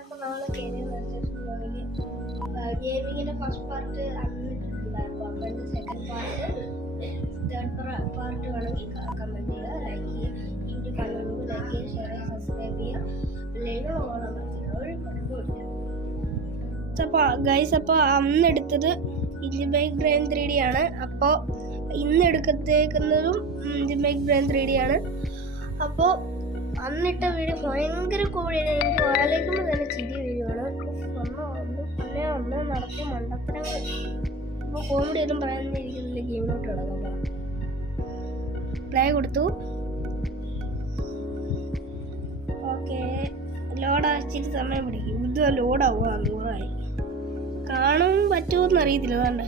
അപ്പോൾ നമ്മൾ ഗെയിമിങ്ങിൻ്റെ first part അന്നിട്ടുണ്ടായിരുന്നു. അപ്പോൾ അതിൻ്റെ സെക്കൻഡ് പാർട്ട് തേർഡ് പാർട്ട് വേണമെങ്കിൽ കമൻറ്റ് ചെയ്യുക, ലൈക്ക് ചെയ്യുക. ഇതിൻ്റെ കമൻറ്റ് ലൈക്ക് ചെയ്യുക, ഷെയർ ചെയ്യുക, സബ്സ്ക്രൈബ് ചെയ്യുക. അല്ലെങ്കിൽ ഓണം പറ്റുക ഒരു കുഴപ്പമില്ല. അപ്പോൾ ഗൈസ്, അപ്പോൾ അന്നെടുത്തത് ഇൻജിമേക് ബ്രെയിൻ 3D ആണ്. അപ്പോൾ ഇന്ന് എടുക്കത്തേക്കുന്നതും ഇൻജിമേക് ബ്രെയിൻ 3D ആണ്. അപ്പോൾ അന്നിട്ട വീഡിയോ ഭയങ്കര കോടിയാണ്. എനിക്ക് ആലോചിക്കുമ്പോൾ തന്നെ ചിരി വീഡിയോയാണ്. ഒന്ന് നടത്തിയ മണ്ടത്തരങ്ങൾ. ഇപ്പോൾ കോമഡി ഒന്നും പറയാനിരിക്കുന്നില്ല. ഗെയിമിലോട്ട് കിടക്കാം. പ്ലേ കൊടുത്തു. ഓക്കെ, ലോഡാച്ചിട്ട് സമയം പിടിക്കും. ഇത് ലോഡാവുക 100ആയി. കാണാൻ പറ്റുമോയെന്ന് അറിയത്തില്ല. അതുകൊണ്ട്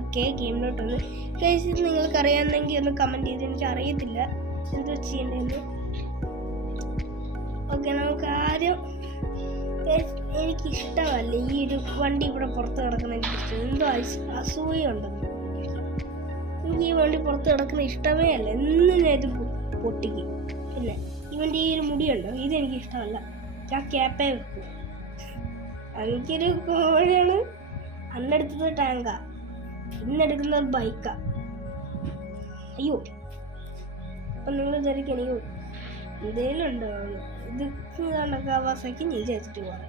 ഓക്കെ, ഗെയിമിലോട്ടൊന്ന് കഴിച്ച് നിങ്ങൾക്ക് അറിയാമെന്നെങ്കിൽ ഒന്ന് കമൻറ്റ് ചെയ്ത്. എനിക്ക് അറിയത്തില്ല എന്താ ചെയ്യേണ്ടതെന്ന്. ഓക്കെ, നമുക്ക് ആദ്യം എനിക്കിഷ്ടമല്ല ഈ ഒരു വണ്ടി ഇവിടെ പുറത്ത് കിടക്കുന്ന. എനിക്കിഷ്ടം എന്തോ അസൂയുണ്ടെന്ന്. എനിക്ക് ഈ വണ്ടി പുറത്ത് കിടക്കുന്ന ഇഷ്ടമേ അല്ല. എന്നും ഞാൻ ഇത് പൊട്ടിക്കും. പിന്നെ ഇവൻ്റെ ഈ ഒരു മുടിയുണ്ടോ, ഇതെനിക്ക് ഇഷ്ടമല്ല. ഞാൻ ക്യാപ്പേ വെക്കും. എനിക്കൊരു കോഴിയാണ്. അന്നെടുത്തത് ടാങ്കാ, ഇന്നെടുക്കുന്നത് ബൈക്കാ. അയ്യോ, അപ്പം നിങ്ങൾ വിചാരിക്കും എനിക്ക് എന്തെങ്കിലും ഉണ്ടോ. ഇത് കവാസാക്കി നീ ചേച്ചിട്ട് പോകാം.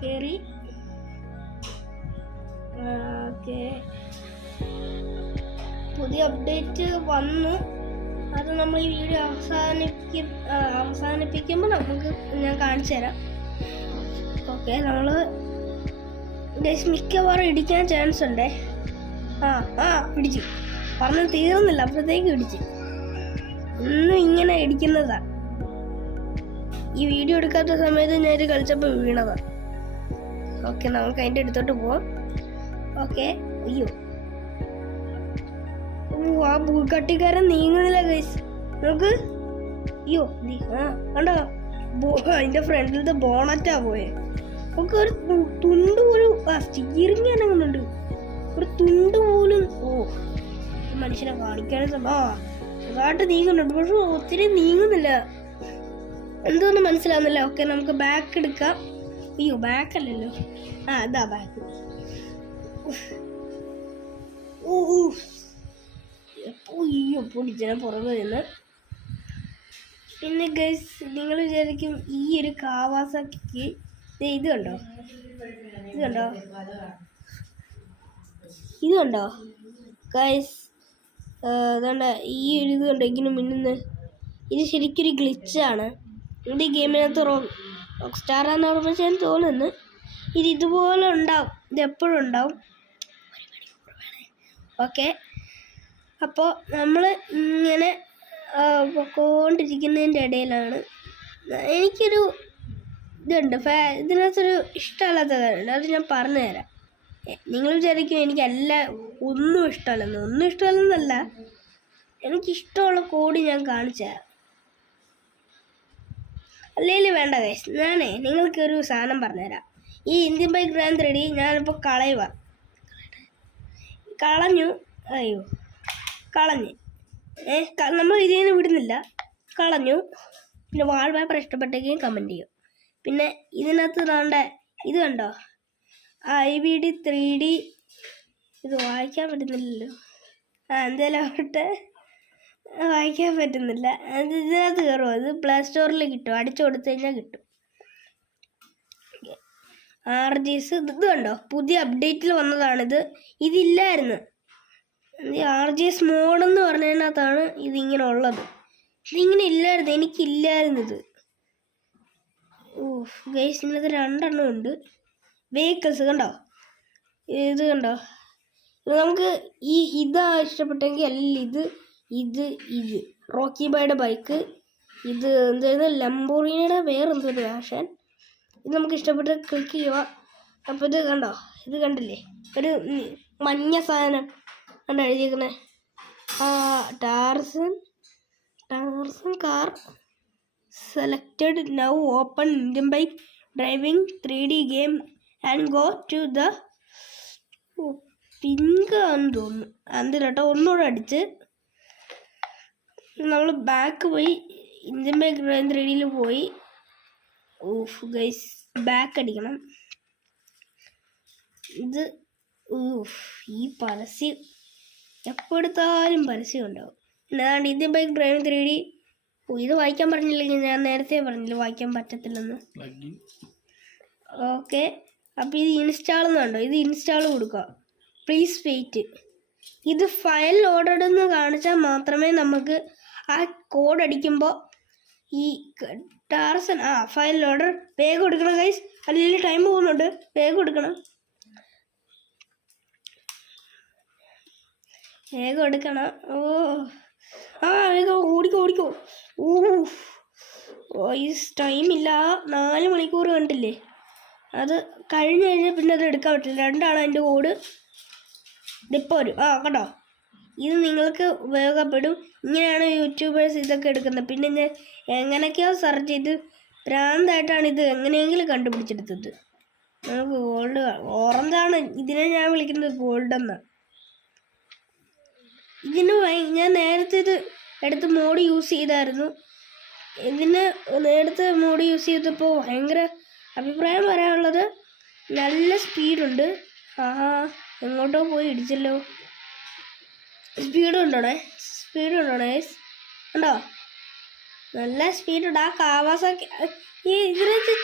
കയറി. ഓക്കെ, പുതിയ അപ്ഡേറ്റ് വന്നു. അത് നമ്മൾ ഈ വീഡിയോ അവസാനിപ്പിക്കുമ്പോൾ നമുക്ക് ഞാൻ കാണിച്ചു തരാം. ഓക്കെ, നമ്മൾ മിക്കവാറും ഇടിക്കാൻ ചാൻസ് ഉണ്ടേ. ഇടിച്ചു. പറഞ്ഞ് തീർന്നില്ല, അപ്പോഴത്തേക്ക് ഇടിച്ചു. ഇന്നും ഇങ്ങനെ ഇടിക്കുന്നതാ. ഈ വീഡിയോ എടുക്കാത്ത സമയത്ത് ഞാൻ കളിച്ചപ്പോൾ വീണതാണ്. ഓക്കെ, നമുക്ക് അതിൻ്റെ അടുത്തോട്ട് പോവാം. ഓക്കെ, അയ്യോ, ആ കട്ടിക്കാരൻ നീങ്ങുന്നില്ല ഗൈസ്. നമുക്ക് അയ്യോ കണ്ടോ, അതിൻ്റെ ഫ്രണ്ടിലത്തെ ബോണറ്റാ പോയെ. നമുക്ക് ഒരു തുണ്ട് പോലും സ്റ്റിയറിങ് അനങ്ങുന്നുണ്ട്. ഒരു തുണ്ട് പോലും. മനുഷ്യനെ കാണിക്കാനും ചെറുതായിട്ട് നീങ്ങുന്നുണ്ട്, പക്ഷെ ഒത്തിരി നീങ്ങുന്നില്ല. എന്തോന്നും മനസ്സിലാവുന്നില്ല. ഓക്കെ, നമുക്ക് ബാക്ക് എടുക്കാം. അയ്യോ, ബാക്ക് അല്ലല്ലോ. ഇതാ ബാക്ക്. അയ്യോ, പൊടിച്ചന പുറകെ നിന്ന്. പിന്നെ ഗൈസ്, നിങ്ങൾ വിചാരിക്കും ഈ ഒരു കാവാസാക്കിക്ക് ഇത് കണ്ടോ, ഇത് കണ്ടോ ഗൈസ്. അതുകൊണ്ട് ഈ ഒരു ഇത് കണ്ടോ ഇങ്ങനെ മിന്നുന്ന. ഇത് ശരിക്കൊരു ഗ്ലിച്ചാണ്. ഇത് ഈ ഗെയിമിനകത്ത് റോക്ക് സ്റ്റാർ എന്ന് പറയുമ്പോൾ ഞാൻ തോന്നുന്നു ഇത് ഇതുപോലെ ഉണ്ടാവും. ഇത് എപ്പോഴും ഉണ്ടാവും. ഓക്കെ, അപ്പോൾ നമ്മൾ ഇങ്ങനെ പൊക്കോണ്ടിരിക്കുന്നതിൻ്റെ ഇടയിലാണ് എനിക്കൊരു ഇതുണ്ട്. ഇതിനകത്തൊരു ഇഷ്ടമല്ലാത്ത കാര്യമുണ്ട്. അത് ഞാൻ പറഞ്ഞു തരാം. നിങ്ങൾ വിചാരിക്കും ഒന്നും ഇഷ്ടമല്ലെന്നല്ല. എനിക്കിഷ്ടമുള്ള കോഡ് ഞാൻ കാണിച്ചു തരാം. അല്ലെങ്കിൽ വേണ്ട ഗൈസ്, നിങ്ങൾക്കൊരു സാധനം പറഞ്ഞുതരാം. ഈ ഇൻജിമേക് ബ്രെയിൻ 3D ഞാനിപ്പോൾ കളഞ്ഞു. അയ്യോ, കളഞ്ഞ് നമ്മൾ ഇതിൽ നിന്ന് വിടുന്നില്ല. കളഞ്ഞു. പിന്നെ വാൾ പേപ്പർ ഇഷ്ടപ്പെട്ടെങ്കിൽ കമൻറ്റ് ചെയ്യും. പിന്നെ ഇതിനകത്ത് ഇത് കണ്ടോ, IVD 3D. ഇത് വായിക്കാൻ പറ്റുന്നില്ലല്ലോ. എന്തേലും ആവട്ടെ, വായിക്കാൻ പറ്റുന്നില്ല. ഇതിനകത്ത് കയറുമോ? അത് പ്ലേ സ്റ്റോറിൽ കിട്ടും. അടിച്ചു കൊടുത്തു കഴിഞ്ഞാൽ കിട്ടും. RGS ഇത് കണ്ടോ, പുതിയ അപ്ഡേറ്റിൽ വന്നതാണിത്. ഇതില്ലായിരുന്നു. RGS മോഡെന്ന് പറഞ്ഞതിനകത്താണ് ഇതിങ്ങനെ ഉള്ളത്. ഇതിങ്ങനെ ഇല്ലായിരുന്നു, എനിക്കില്ലായിരുന്നു ഇത്. ഗൈസ്, ഇതിനകത്ത് 2 എണ്ണം ഉണ്ട്. വെഹിക്കിൾസ് കണ്ടോ, ഇത് കണ്ടോ. നമുക്ക് ഇതാ ഇഷ്ടപ്പെട്ടെങ്കിൽ അല്ലെങ്കിൽ ഇത് റോക്കി ബൈയുടെ ബൈക്ക്. ഇത് എന്തായിരുന്നു, ലംബോർഗിനിയുടെ വേറെന്തൊരു വേർഷൻ. ഇത് നമുക്ക് ഇഷ്ടപ്പെട്ട് ക്ലിക്ക് ചെയ്യുക. അപ്പോൾ ഇത് കണ്ടോ, ഇത് കണ്ടില്ലേ, ഒരു മഞ്ഞ സാധനം കണ്ടോ എഴുതിയിരിക്കുന്നത്. Tarzan car selected now open ഇൻജിമേക് driving 3D game and go to the pink ആണെന്ന് തോന്നുന്നു. എന്തിനാട്ടോ ഒന്നുകൂടെ അടിച്ച് നമ്മൾ ബാക്ക് പോയി ഇൻജിമേക് ബ്രെയിൻ 3Dയിൽ പോയി ഊഫ് ഗൈസ്, ബാക്ക് അടിക്കണം. ഇത് ഈ പരസ്യം എപ്പോൾ എടുത്താലും പരസ്യം ഉണ്ടാവും. അല്ലാണ്ട് ഇന്ത്യൻ ബൈക്ക് ഡ്രൈവിംഗ് 3D. ഇത് വായിക്കാൻ പറഞ്ഞില്ലെങ്കിൽ ഞാൻ നേരത്തെ പറഞ്ഞില്ല വായിക്കാൻ പറ്റത്തില്ലെന്ന്. ഓക്കെ, അപ്പോൾ ഇത് ഇൻസ്റ്റാൾ എന്നുണ്ടോ? ഇത് ഇൻസ്റ്റാൾ കൊടുക്കുക. Please wait. ഇത് ഫയൽ ലോഡഡ് എന്ന് കാണിച്ചാൽ മാത്രമേ നമുക്ക് ആ കോഡ് അടിക്കുമ്പോൾ ഈ ടാർസൻ ഫയൽ ലോഡർ വേഗം എടുക്കണം ഗൈസ്, അല്ലെങ്കിൽ ടൈം പോകുന്നുണ്ട്. വേഗം എടുക്കണം, വേഗം എടുക്കണം. വേഗം ഓടിക്കോ. ഈ ടൈമില്ല. 4 മണിക്കൂർ കണ്ടില്ലേ? അത് കഴിഞ്ഞാൽ പിന്നെ അത് എടുക്കാൻ പറ്റില്ല. 2 അതിൻ്റെ കോഡ്. ഇതിപ്പോൾ വരും. കണ്ടോ? ഇത് നിങ്ങൾക്ക് ഉപയോഗപ്പെടും. ഇങ്ങനെയാണ് യൂട്യൂബേഴ്സ് ഇതൊക്കെ എടുക്കുന്നത്. പിന്നെ ഞാൻ എങ്ങനെയൊക്കെയോ സെർച്ച് ചെയ്ത് ഭ്രാന്തായിട്ടാണ് ഇത് എങ്ങനെയെങ്കിലും കണ്ടുപിടിച്ചെടുത്തത്. നമുക്ക് ഗോൾഡ് ഓറഞ്ചാണ് ഇതിനെ ഞാൻ വിളിക്കുന്നത്, ഗോൾഡ് എന്നാണ്. ഇതിന് ഞാൻ നേരത്തെ ഇത് എടുത്ത് മോഡ് യൂസ് ചെയ്തായിരുന്നു. ഇതിന് നേരത്തെ മോഡ് യൂസ് ചെയ്തപ്പോൾ ഭയങ്കര അഭിപ്രായം പറയാനുള്ളത് നല്ല സ്പീഡുണ്ട്. എങ്ങോട്ടോ പോയി ഇടിച്ചല്ലോ. സ്പീഡ് ഉണ്ടോണേ ഗൈസ്, ഉണ്ടോ? നല്ല സ്പീഡുണ്ട്. ആ കാവാസാക്കി ഇതിനകത്ത്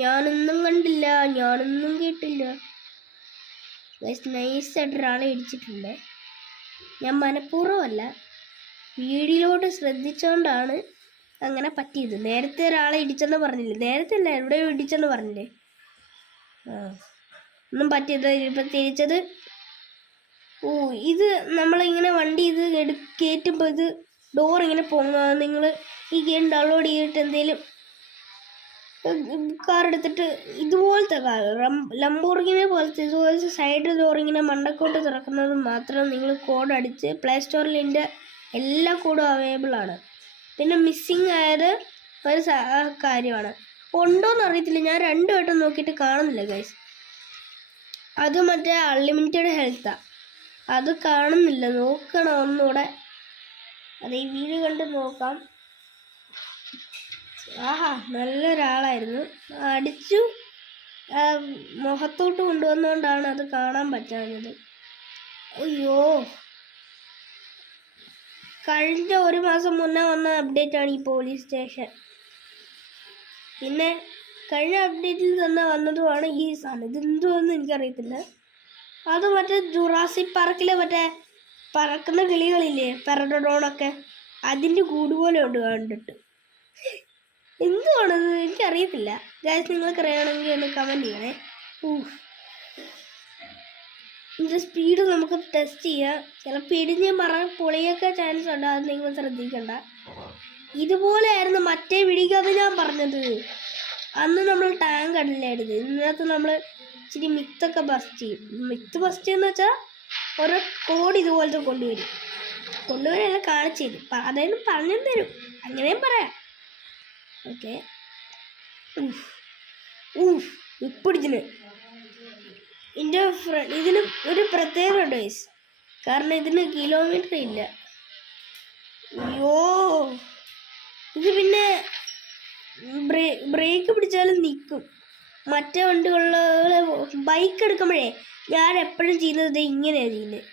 ഞാനൊന്നും കണ്ടില്ല, ഞാനൊന്നും കേട്ടില്ല. നൈസായിട്ട് ഒരാളെ ഇടിച്ചിട്ടുണ്ട്. ഞാൻ മനഃപൂർവ്വമല്ല, വീഡിയോയിലോട്ട് ശ്രദ്ധിച്ചുകൊണ്ടാണ് അങ്ങനെ പറ്റിയത്. നേരത്തെ ഒരാളെ ഇടിച്ചെന്ന് പറഞ്ഞില്ലേ? നേരത്തെ അല്ല, എവിടെയോ ഇടിച്ചെന്ന് പറഞ്ഞില്ലേ? ഒന്നും പറ്റിയത്. ഇപ്പം തിരിച്ചത് ഇത് നമ്മളിങ്ങനെ വണ്ടി ഇത് കയറ്റുമ്പോൾ ഇത് ഡോർ ഇങ്ങനെ പൊങ്ങുക. നിങ്ങൾ ഈ ഗെയിം ഡൗൺലോഡ് ചെയ്തിട്ട് എന്തെങ്കിലും കാർ എടുത്തിട്ട് ഇതുപോലത്തെ കാർ, ലംബോർഗിനെ പോലത്തെ ഇതുപോലത്തെ സൈഡ് ഡോർ ഇങ്ങനെ മണ്ടക്കോട്ട് തുറക്കുന്നത് മാത്രം നിങ്ങൾ കോഡ് അടിച്ച് പ്ലേ സ്റ്റോറിൽ ഇതിൻ്റെ എല്ലാ കോഡും അവൈലബിൾ ആണ്. പിന്നെ മിസ്സിങ് ആയത് ഒരു കാര്യമാണ്. ഉണ്ടോയെന്ന് അറിയത്തില്ല, ഞാൻ 2 വട്ടം നോക്കിയിട്ട് കാണുന്നില്ല ഗൈസ്. അത് മറ്റേ അൺലിമിറ്റഡ് ഹെൽത്താണ്, അത് കാണുന്നില്ല. നോക്കണം ഒന്നുകൂടെ. അത് ഈ വീഡിയോ കണ്ട് നോക്കാം. നല്ലൊരാളായിരുന്നു. അടിച്ചു മുഖത്തോട്ട് കൊണ്ടുവന്നുകൊണ്ടാണ് അത് കാണാൻ പറ്റാഞ്ഞത്. അയ്യോ, കഴിഞ്ഞ 1 മാസം മുന്നേ വന്ന അപ്ഡേറ്റാണ് ഈ പോലീസ് സ്റ്റേഷൻ. പിന്നെ കഴിഞ്ഞ അപ്ഡേറ്റിൽ തന്നെ വന്നതുമാണ് ഈ സാധനം. ഇതെന്തുവെന്ന് എനിക്കറിയത്തില്ല. അത് മറ്റേ ജുറാസിക് പാർക്കിലെ മറ്റേ പറക്കുന്ന കിളികളില്ലേ, പെരഡോണൊക്കെ, അതിൻ്റെ കൂട് പോലെ ഉണ്ട് കണ്ടിട്ട്. എന്തുവാണത് എനിക്കറിയത്തില്ല ഗൈസ്. നിങ്ങൾക്ക് അറിയണമെങ്കിൽ ഒന്ന് കമൻറ്റ് ചെയ്യണേ. ഇതിൻ്റെ സ്പീഡ് നമുക്ക് ടെസ്റ്റ് ചെയ്യാം. ചിലപ്പോൾ ഇടിഞ്ഞ് പൊളിയൊക്കെ ചാൻസ് ഉണ്ട്, അത് നിങ്ങൾ ശ്രദ്ധിക്കണ്ട. ഇതുപോലെയായിരുന്നു മറ്റേ വീഡിയോക്കകത്ത് ഞാൻ പറഞ്ഞത്. അന്ന് നമ്മൾ ടാങ്ക് അടില്ലായിരുന്നു. ഇതിനകത്ത് നമ്മൾ ഇച്ചിരി മിത്തൊക്കെ ബസ്റ്റ് ചെയ്യും. മിത്ത് ബസ്റ്റ് ചെയ്യുന്ന വെച്ചാൽ ഓരോ കോഡ് ഇതുപോലത്തെ കൊണ്ടുവരല്ല കാണിച്ചു തരും. അതായത് പറഞ്ഞു തരും, അങ്ങനെയും പറയാം. ഓക്കെ, ഇപ്പിടിച്ചിന് ഇതിന് ഒരു പ്രത്യേകത ഉണ്ട് ഗൈസ്. കാരണം ഇതിന് കിലോമീറ്റർ ഇല്ല. അയ്യോ, ഇത് പിന്നെ ബ്രേക്ക് പിടിച്ചാലും നിൽക്കും. മറ്റേ വണ്ടികളിൽ ബൈക്ക് എടുക്കുമ്പോഴേ ഞാൻ എപ്പോഴും ചെയ്യുന്നത് ഇങ്ങനെയാണ് ചെയ്യുന്നത്.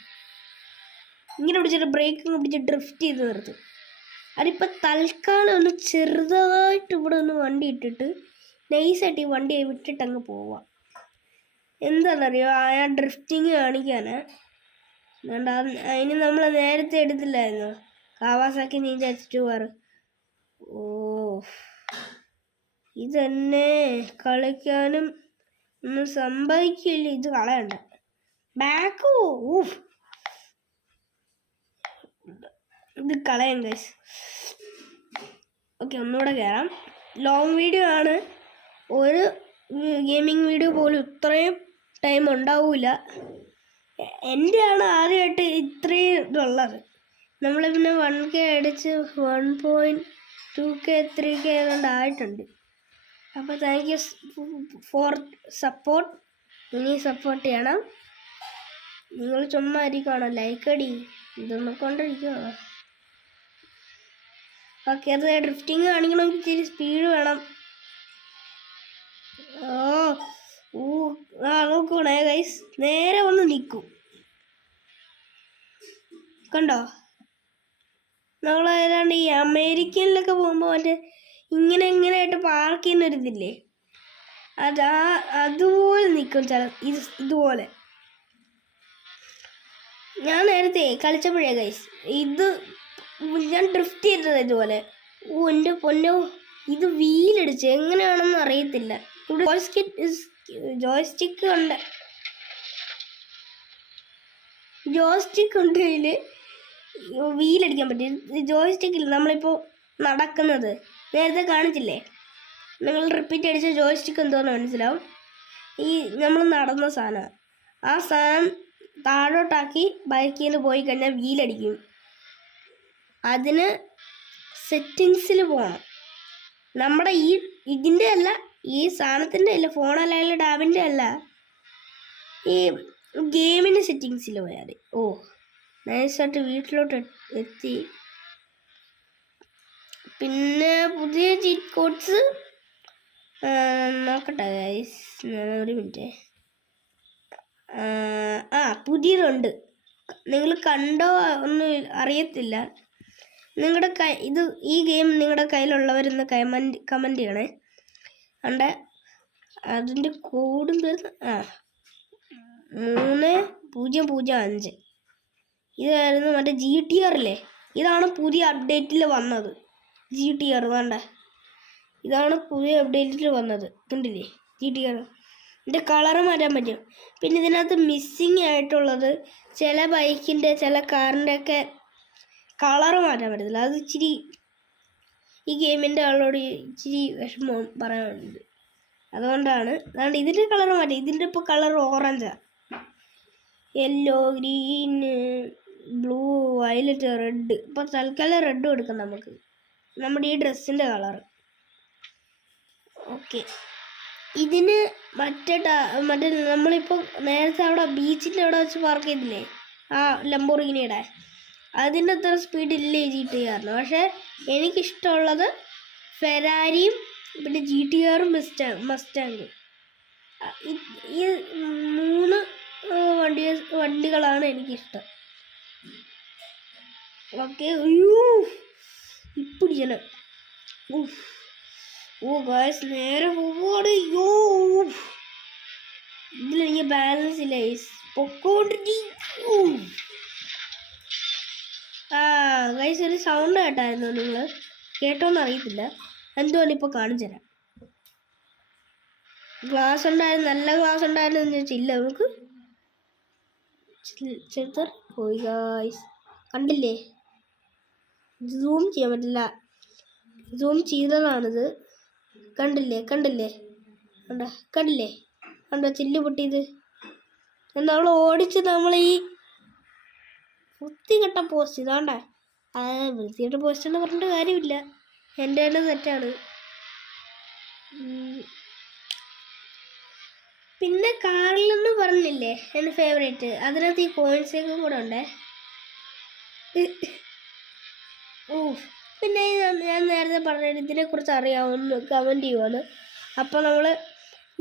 ഇങ്ങനെ പിടിച്ചിട്ട് ബ്രേക്ക് പിടിച്ച് ഡ്രിഫ്റ്റ് ചെയ്ത് നിർത്തും. അതിപ്പോൾ തൽക്കാലം ഒന്ന് ചെറുതായിട്ട് ഇവിടെ ഒന്ന് വണ്ടി ഇട്ടിട്ട് നൈസായിട്ട് ഈ വണ്ടി വിട്ടിട്ട് അങ്ങ് പോവാം. എന്താണെന്നറിയോ, ആ ഡ്രിഫ്റ്റിങ് കാണിക്കാനാ. അതിന് നമ്മൾ നേരത്തെ എടുത്തില്ലായിരുന്നോ കാവാസാക്കി നീ H2R. ഇതെന്നെ കളിക്കാനും ഒന്നും സംഭവിക്കില്ല. ഇത് കളയണ്ട. ബാക്ക് ഇത് കളയാം ഗൈസ്. ഓക്കെ, ഒന്നുകൂടെ കയറാം. ലോങ് വീഡിയോ ആണ്. ഒരു ഗെയിമിംഗ് വീഡിയോ പോലും ഇത്രയും ടൈം ഉണ്ടാവില്ല. എൻ്റെയാണ് ആദ്യമായിട്ട് ഇത്രയും ഇതുള്ളത്. നമ്മൾ പിന്നെ 1K അടിച്ച് 1.2K 3K ഏതാണ്ട് ആയിട്ടുണ്ട്. അപ്പോൾ താങ്ക് യു ഫോർ സപ്പോർട്ട്. ഇനി സപ്പോർട്ട് ചെയ്യണം. നിങ്ങൾ ചുമ്മാ ആയിരിക്കണം, ലൈക്ക് അടി. ഇതൊന്നും കൊണ്ടിരിക്കുമോ? ഓക്കെ, അത് ഡ്രിഫ്റ്റിങ് കാണിക്കണമെങ്കിൽ ഇച്ചിരി സ്പീഡ് വേണം. നോക്കണേ ഗൈസ്, നേരെ വന്ന് നിൽക്കും. കണ്ടോ? നമ്മൾ ഏതാണ്ട് ഈ അമേരിക്കയിലൊക്കെ പോകുമ്പോൾ മറ്റേ ഇങ്ങനെയായിട്ട് പാർക്ക് ചെയ്യുന്നൊരിതില്ലേ, അതുപോലെ നിൽക്കും ഇതുപോലെ. ഞാൻ നേരത്തെ കളിച്ചപ്പോഴേ ഗൈസ് ഞാൻ ഡ്രിഫ്റ്റ് ചെയ്തത് ഇതുപോലെ. എൻ്റെ പൊന്നോ, ഇത് വീലടിച്ച് എങ്ങനെയാണെന്ന് അറിയത്തില്ല. ജോയ്സ്റ്റിക്ക് ഉണ്ട് കയ്യിൽ, വീലടിക്കാൻ പറ്റും. ജോയ്സ്റ്റിക്കിൽ നമ്മളിപ്പോൾ നടക്കുന്നത് നേരത്തെ കാണിച്ചില്ലേ, നിങ്ങൾ റിപ്പീറ്റ് അടിച്ച ജോയ്സ്റ്റിക്ക് എന്തോന്ന് മനസ്സിലാവും. ഈ നമ്മൾ നടന്ന സാധനം, ആ സാധനം താഴോട്ടാക്കി ബൈക്കിൽ നിന്ന് പോയി കഴിഞ്ഞാൽ വീലടിക്കും. അതിന് സെറ്റിങ്സിൽ പോകണം. നമ്മുടെ ഇതിൻ്റെ അല്ല, ഈ സാധനത്തിൻ്റെ അല്ല, ഫോണല്ല, ടാബിൻ്റെ അല്ല, ഈ ഗെയിമിൻ്റെ സെറ്റിങ്സിൽ പോയാൽ. നൈസായിട്ട് വീട്ടിലോട്ട് എത്തി. പിന്നെ പുതിയ ചീറ്റ് കോഡ്സ് നോക്കട്ടെ ഗൈസ്, ഒരു മിനിറ്റ്. പുതിയതുണ്ട്. നിങ്ങൾ കണ്ടോ ഒന്നും അറിയത്തില്ല. നിങ്ങളുടെ ഈ ഗെയിം നിങ്ങളുടെ കയ്യിലുള്ളവരെന്ന് കമൻറ്റ് ചെയ്യണേ. അണ്ട് അതിൻ്റെ കോഡും തീർന്ന് 3005. ഇതായിരുന്നു മറ്റേ GTR ഇല്ലേ, ഇതാണ് പുതിയ അപ്ഡേറ്റിൽ വന്നത്. GTR വേണ്ട, ഇതാണ് പുതിയ അപ്ഡേറ്റിൽ വന്നത്. കണ്ടില്ലേ GTR? ഇതിൻ്റെ കളറ് മാറ്റാൻ പറ്റും. പിന്നെ ഇതിനകത്ത് മിസ്സിങ് ആയിട്ടുള്ളത് ചില ബൈക്കിൻ്റെ ചില കാറിൻ്റെ ഒക്കെ കളറ് മാറ്റാൻ പറ്റത്തില്ല. അത് ഇച്ചിരി ഈ ഗെയിമിൻ്റെ ആളോട് ഇച്ചിരി വിഷമം പറയാനുണ്ട്. അതുകൊണ്ടാണ് ഇതിൻ്റെ കളറ് മാറ്റി. ഇതിൻ്റെ ഇപ്പോൾ കളർ ഓറഞ്ചാണ്, yellow, green, blue, violet, red. ഇപ്പോൾ തൽക്കാലം റെഡ് കൊടുക്കാം നമുക്ക്, നമ്മുടെ ഈ ഡ്രസ്സിൻ്റെ കളറ്. ഓക്കെ, ഇതിന് മറ്റേ നമ്മളിപ്പോൾ നേരത്തെ അവിടെ ബീച്ചിൻ്റെ അവിടെ വെച്ച് പാർക്ക് ചെയ്തില്ലേ, ആ ലംബോർഗിനിയുടെ, അതിൻ്റെ അത്ര സ്പീഡില്ലേ GTR-ന്. പക്ഷേ എനിക്കിഷ്ടമുള്ളത് ഫെരാരിയും പിന്നെ GTR-ഉം മസ്റ്റാങ്ങും. ഈ 3 വണ്ടികളാണ് എനിക്കിഷ്ടം. ഓക്കെ, ഇപ്പിടിച്ചല. ഗായ്സ്, നേരെ പോവാണ്. ഇതിലെനിക്ക് ബാലൻസ് ഇല്ല, പൊക്കോണ്ടിരിക്കും. ഗൈസ്, ഒരു സൗണ്ട് കേട്ടായിരുന്നു. നിങ്ങൾ കേട്ടോന്ന് അറിയത്തില്ല, എന്തുകൊണ്ട് ഇപ്പോൾ കാണിച്ചു തരാം. ഗ്ലാസ് ഉണ്ടായിരുന്നു, നല്ല ഗ്ലാസ് ഉണ്ടായിരുന്നു എന്ന് ചോദിച്ചില്ല. നമുക്ക് പോയി ഗൈസ്, കണ്ടില്ലേ? സൂം ചെയ്യാൻ പറ്റില്ല, സൂം ചെയ്തതാണിത്. കണ്ടില്ലേ? കണ്ടോ ചില്ല് പൊട്ടിയത്? നമ്മൾ ഓടിച്ച് നമ്മൾ ഈ വൃത്തികെട്ട പോസ്റ്റ് ഇതാണ്ടേ. വൃത്തികെട്ട പോസ്റ്റ് എന്ന് പറഞ്ഞിട്ട് കാര്യമില്ല, എൻ്റെ തന്നെ തെറ്റാണ്. പിന്നെ കാറിലെന്ന് പറഞ്ഞില്ലേ എൻ്റെ ഫേവറേറ്റ്, അതിനകത്ത് ഈ കോയിൻസൊക്കെ കൂടെ ഉണ്ടേ. പിന്നെ ഞാൻ നേരത്തെ പറഞ്ഞത് ഇതിനെക്കുറിച്ച് അറിയാവുന്ന കമൻറ്റ് ചെയ്യുവാണ്. അപ്പോൾ നമ്മൾ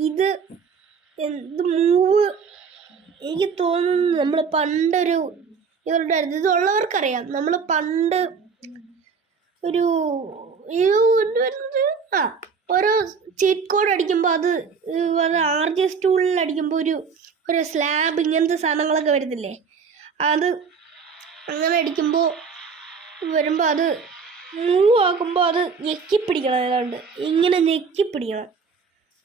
ഇത് മൂവ്, എനിക്ക് തോന്നുന്നു നമ്മൾ പണ്ടൊരു ഇതുണ്ടായിരുന്നു, ഇതുള്ളവർക്കറിയാം. നമ്മൾ പണ്ട് ഒരു ഓരോ ചീറ്റ് കോഡ് അടിക്കുമ്പോൾ അത് RJ സ്റ്റൂളിൽ അടിക്കുമ്പോൾ ഒരു സ്ലാബ് ഇങ്ങനത്തെ സാധനങ്ങളൊക്കെ വരുന്നില്ലേ, അത് അങ്ങനെ അടിക്കുമ്പോൾ വരുമ്പോൾ അത് മൂവ് ആക്കുമ്പോൾ അത് ഞെക്കിപ്പിടിക്കണം. ഏതാണ്ട് ഇങ്ങനെ ഞെക്കിപ്പിടിക്കണം.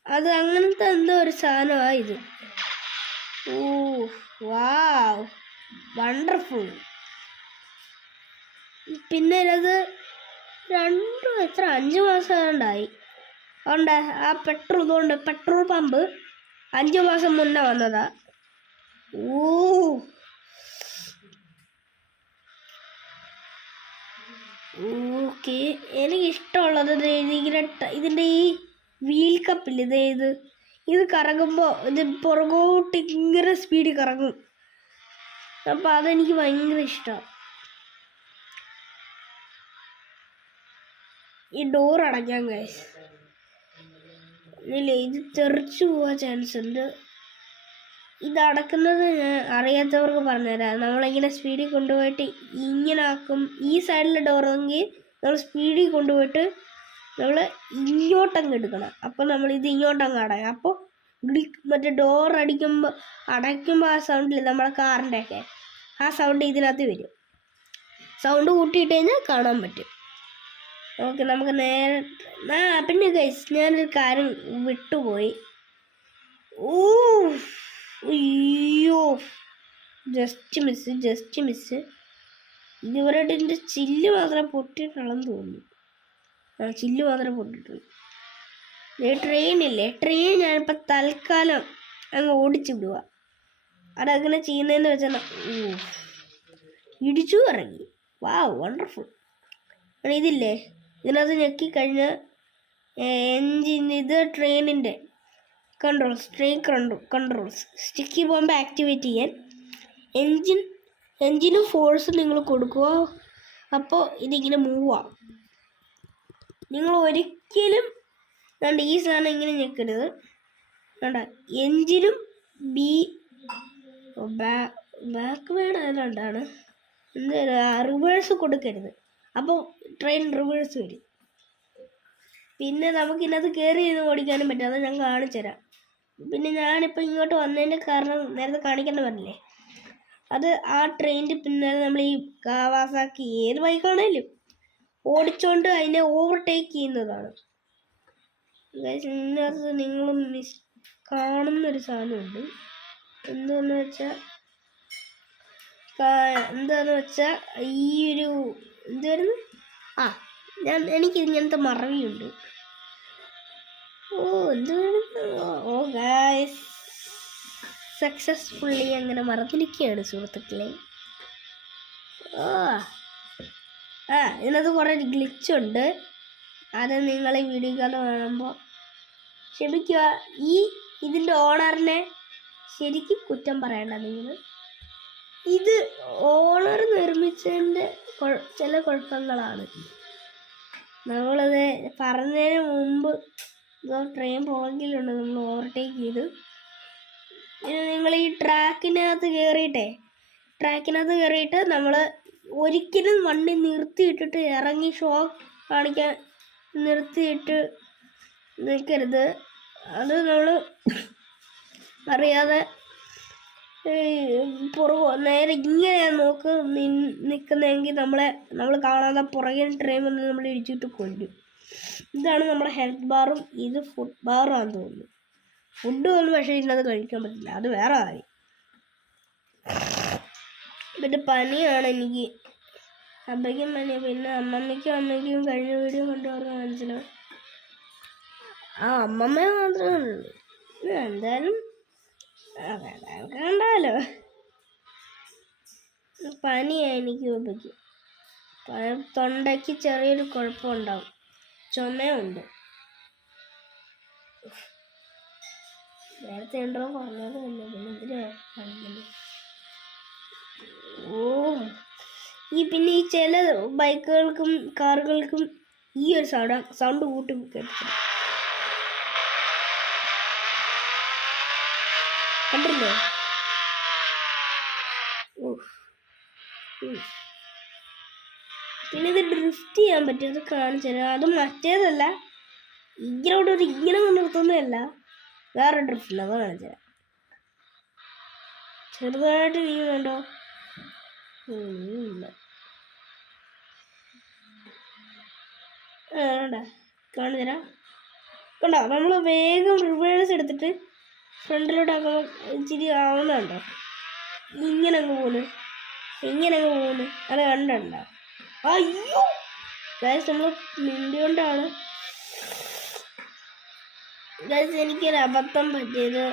അത് അങ്ങനത്തെ എന്തോ ഒരു സാധനമാണ് ഇത്. വാവ്, വണ്ടർഫുൾ. പിന്നെ അത് 5 മാസം ഉണ്ടായി. അതുകൊണ്ട് ആ പെട്രോൾ പമ്പ് 5 മാസം മുന്നേ വന്നതാ. ഓക്കെ, എനിക്കിഷ്ടമുള്ളത് ഇതിൻ്റെ ഈ വീൽ കപ്പില്ലേ, ഇത് കറങ്ങുമ്പോൾ ഇത് പുറകോട്ട് ഇങ്ങനെ സ്പീഡിൽ കറങ്ങും. അപ്പോൾ അതെനിക്ക് ഭയങ്കര ഇഷ്ടമാണ്. ഈ ഡോർ അടയ്ക്കാം ഗൈസ്. ഇല്ല, ഇത് തെറിച്ചു പോവാൻ ചാൻസ് ഉണ്ട്. ഇത് അടക്കുന്നത് ഞാൻ അറിയാത്തവർക്ക് പറഞ്ഞുതരാം. നമ്മളിങ്ങനെ സ്പീഡിൽ കൊണ്ടുപോയിട്ട് ഇങ്ങനെ ആക്കും. ഈ സൈഡിലെ ഡോറെങ്കിൽ നമ്മൾ സ്പീഡിൽ കൊണ്ടുപോയിട്ട് നമ്മൾ ഇങ്ങോട്ടങ്ങ് എടുക്കണം. അപ്പോൾ നമ്മളിത് ഇങ്ങോട്ടങ്ങ് അടയാം. അപ്പോൾ മറ്റേ ഡോർ അടയ്ക്കുമ്പോൾ ആ സൗണ്ടിൽ നമ്മളെ കാറിൻ്റെ ഒക്കെ ആ സൗണ്ട് ഇതിനകത്ത് വരും. സൗണ്ട് കൂട്ടിയിട്ട് കഴിഞ്ഞാൽ കാണാൻ പറ്റും. ഓക്കെ, നമുക്ക് നേരെ പിന്നെ ഗൈസ് ഞാനൊരു കാര്യം വിട്ടുപോയി. അയ്യോ, ജസ്റ്റ് മിസ്. ഇതുവരെയായിട്ട് എൻ്റെ ചില്ല് മാത്രമേ പൊട്ടിയിട്ടുള്ളെന്ന് തോന്നുന്നു. ചില്ല് മാത്രമേ പൊട്ടിയിട്ടുള്ളൂ. ട്രെയിനില്ലേ, ട്രെയിൻ ഞാനിപ്പോൾ തൽക്കാലം അങ്ങ് ഓടിച്ചു വിടുക. അതങ്ങനെ ചെയ്യുന്നതെന്ന് വെച്ചാൽ ഇടിച്ചു ഇറങ്ങി. വാവ്, വണ്ടർഫുൾ. ഇതില്ലേ, ഇതിനകത്ത് ഞെക്കിക്കഴിഞ്ഞാൽ എൻജിൻ, ഇത് ട്രെയിനിൻ്റെ train controls. Sticky bomb activate ചെയ്യാൻ എൻജിന് ഫോഴ്സ് നിങ്ങൾ കൊടുക്കുക. അപ്പോൾ ഇതിങ്ങനെ മൂവ് ആവും. നിങ്ങൾ ഒരിക്കലും ഈ സാധനം ഇങ്ങനെ ഞെക്കരുത്. വേണ്ട, എൻജിനും ബാക്ക് വേഡ് ഏതാണ്ടാണ് റിവേഴ്സ് കൊടുക്കരുത്. അപ്പോൾ ട്രെയിൻ റിവേഴ്സ് വരും. പിന്നെ നമുക്ക് ഇതിനകത്ത് കയറി ഇരുന്ന് ഓടിക്കാനും പറ്റും. അത് ഞാൻ കാണിച്ചു തരാം. പിന്നെ ഞാനിപ്പോൾ ഇങ്ങോട്ട് വന്നതിൻ്റെ കാരണം നേരത്തെ കാണിക്കേണ്ട പറഞ്ഞില്ലേ, അത് ആ ട്രെയിനിൻ്റെ പിന്നാലെ നമ്മൾ ഈ കാവാസാക്കി ഏത് ബൈക്കാണേലും ഓടിച്ചോണ്ട് അതിനെ ഓവർടേക്ക് ചെയ്യുന്നതാണ്. ഇതിനകത്ത് നിങ്ങൾ കാണുന്നൊരു സാധനമുണ്ട്. എന്താന്ന് വെച്ചാൽ ഈ ഒരു എന്തായിരുന്നു, എനിക്ക് ഇങ്ങനത്തെ മറവിയുണ്ട്. ഗായ്സ്, സക്സസ്ഫുള്ളി അങ്ങനെ മറന്നിരിക്കുകയാണ് സുഹൃത്തുക്കളെ. ഇതിനകത്ത് കുറേ ഗ്ലിച്ചുണ്ട്. അത് നിങ്ങൾ ഈ വീഡിയോ കാണുമ്പോൾ ക്ഷമിക്കുക. ഇതിൻ്റെ ഓണറിനെ ശരിക്കും കുറ്റം പറയണ്ട നിങ്ങൾ. ഇത് ഓണർ നിർമ്മിച്ചതിൻ്റെ ചില കുഴപ്പങ്ങളാണ്. നമ്മളത് പറഞ്ഞതിന് മുമ്പ് ട്രെയിൻ പുറകിലുണ്ട്, നമ്മൾ ഓവർടേക്ക് ചെയ്തു. പിന്നെ നിങ്ങൾ ഈ ട്രാക്കിനകത്ത് കയറിയിട്ട് നമ്മൾ ഒരിക്കലും വണ്ടി നിർത്തിയിട്ടിട്ട് ഇറങ്ങി ഷോ കാണിക്കാൻ നിർത്തിയിട്ട് നിൽക്കരുത്. അത് നമ്മൾ അറിയാതെ നേരെ ഇങ്ങനെ നിൽക്കുന്നതെങ്കിൽ നമ്മൾ കാണാതെ പുറകിൽ ട്രെയിൻ വന്ന് നമ്മൾ ഇടിച്ചിട്ട് കൊല്ലും. ഇതാണ് നമ്മുടെ ഹെൽത്ത് ബാറും, ഇത് ഫുഡ് ബാറുമാണെന്ന് തോന്നുന്നു. ഫുഡ് ഒന്നും പക്ഷേ ഇതിനകത്ത് കഴിക്കാൻ പറ്റില്ല, അത് വേറെ കാര്യം. പിന്നെ പനിയാണ് എനിക്ക്, അമ്മയ്ക്കും പനി. പിന്നെ അമ്മയ്ക്കും കഴിഞ്ഞ വീഡിയോ കണ്ടവർക്ക് മനസ്സിലാവും. അമ്മമ്മ മാത്രമേ ഉള്ളൂ. എന്തായാലും കണ്ടാലോ, പനിയാണ് എനിക്ക്. അമ്മയ്ക്ക് തൊണ്ടയ്ക്ക് ചെറിയൊരു കുഴപ്പമുണ്ടാവും, ചുമയുണ്ട്. നേരത്തെ ഉണ്ടോ പറഞ്ഞത് തന്നെ, പിന്നെ എന്തിനാ കാണിക്കുന്നത്? പിന്നെ ഈ ചില ബൈക്കുകൾക്കും കാറുകൾക്കും ഈ ഒരു സൗണ്ട് കൂട്ടി കേട്ടിട്ടുണ്ട്. കണ്ടില്ലേ? പിന്നെ ഇത് ഡ്രിഫ്റ്റ് ചെയ്യാൻ പറ്റും, അത് കാണിച്ചു തരാം. അത് മറ്റേതല്ല, ഇങ്ങനെ നിർത്തുന്നതല്ല, വേറെ ഡ്രിഫ്റ്റില്ല, അത് കാണിച്ചു തരാം. ചെറുതായിട്ട് നീങ്ങുന്നുണ്ടോ? ഇല്ല, കാണിച്ചു തരാം. കണ്ടോ, നമ്മൾ വേഗം റിവേഴ്സ് എടുത്തിട്ട് ഫ്രണ്ടിലോട്ട് ആക്കുമ്പോൾ ഇച്ചിരി ആവുന്നുണ്ടോ? ഇങ്ങനെ അങ്ങ് പോകുന്നു. അത് കണ്ടോ? അയ്യോ ഗൈസ്, നമ്മൾ മിണ്ടിയോണ്ടാണ് ഗൈസ് എനിക്കൊരു അബദ്ധം പറ്റിയത്.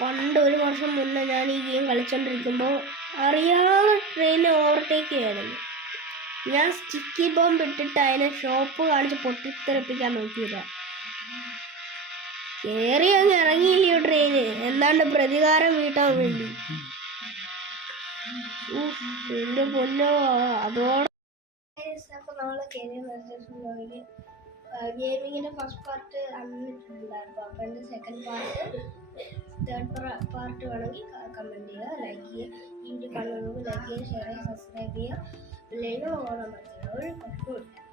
പണ്ട് 1 വർഷം മുന്നേ ഞാൻ ഈ ഗെയിം കളിച്ചോണ്ടിരിക്കുമ്പോൾ അറിയാതെ ട്രെയിനെ ഓവർടേക്ക് ചെയ്യായിരുന്നു. ഞാൻ സ്റ്റിക്കി ബോംബ് ഇട്ടിട്ട് അതിനെ ഷോപ്പ് കാണിച്ച് പൊട്ടിത്തെറിപ്പിക്കാൻ നോക്കിയതാണ്. കയറി അങ്ങ് ഇറങ്ങിയില്ലയോ ട്രെയിന്, എന്താണ്ട് പ്രതികാരം വീട്ടാൻ വേണ്ടി. എന്റെ പൊന്നോ, അതോടെ നമ്മൾ കയറി ഗെയിമിങ്ങിൻ്റെ ഫസ്റ്റ് പാർട്ട് അന്നിട്ടുണ്ടായിരുന്നു. അപ്പോൾ എൻ്റെ സെക്കൻഡ് പാർട്ട് തേർഡ് പാർട്ട് വേണമെങ്കിൽ കമൻറ്റ് ചെയ്യുക, ലൈക്ക് ചെയ്യുക. വീഡിയോ കാണുന്നത് ലൈക്ക് ചെയ്യുക, ഷെയർ ചെയ്യുക, സബ്സ്ക്രൈബ് ചെയ്യുക. ലൈവ് ഓടാൻ പറ്റില്ല, ഒരു കുഴപ്പമില്ല.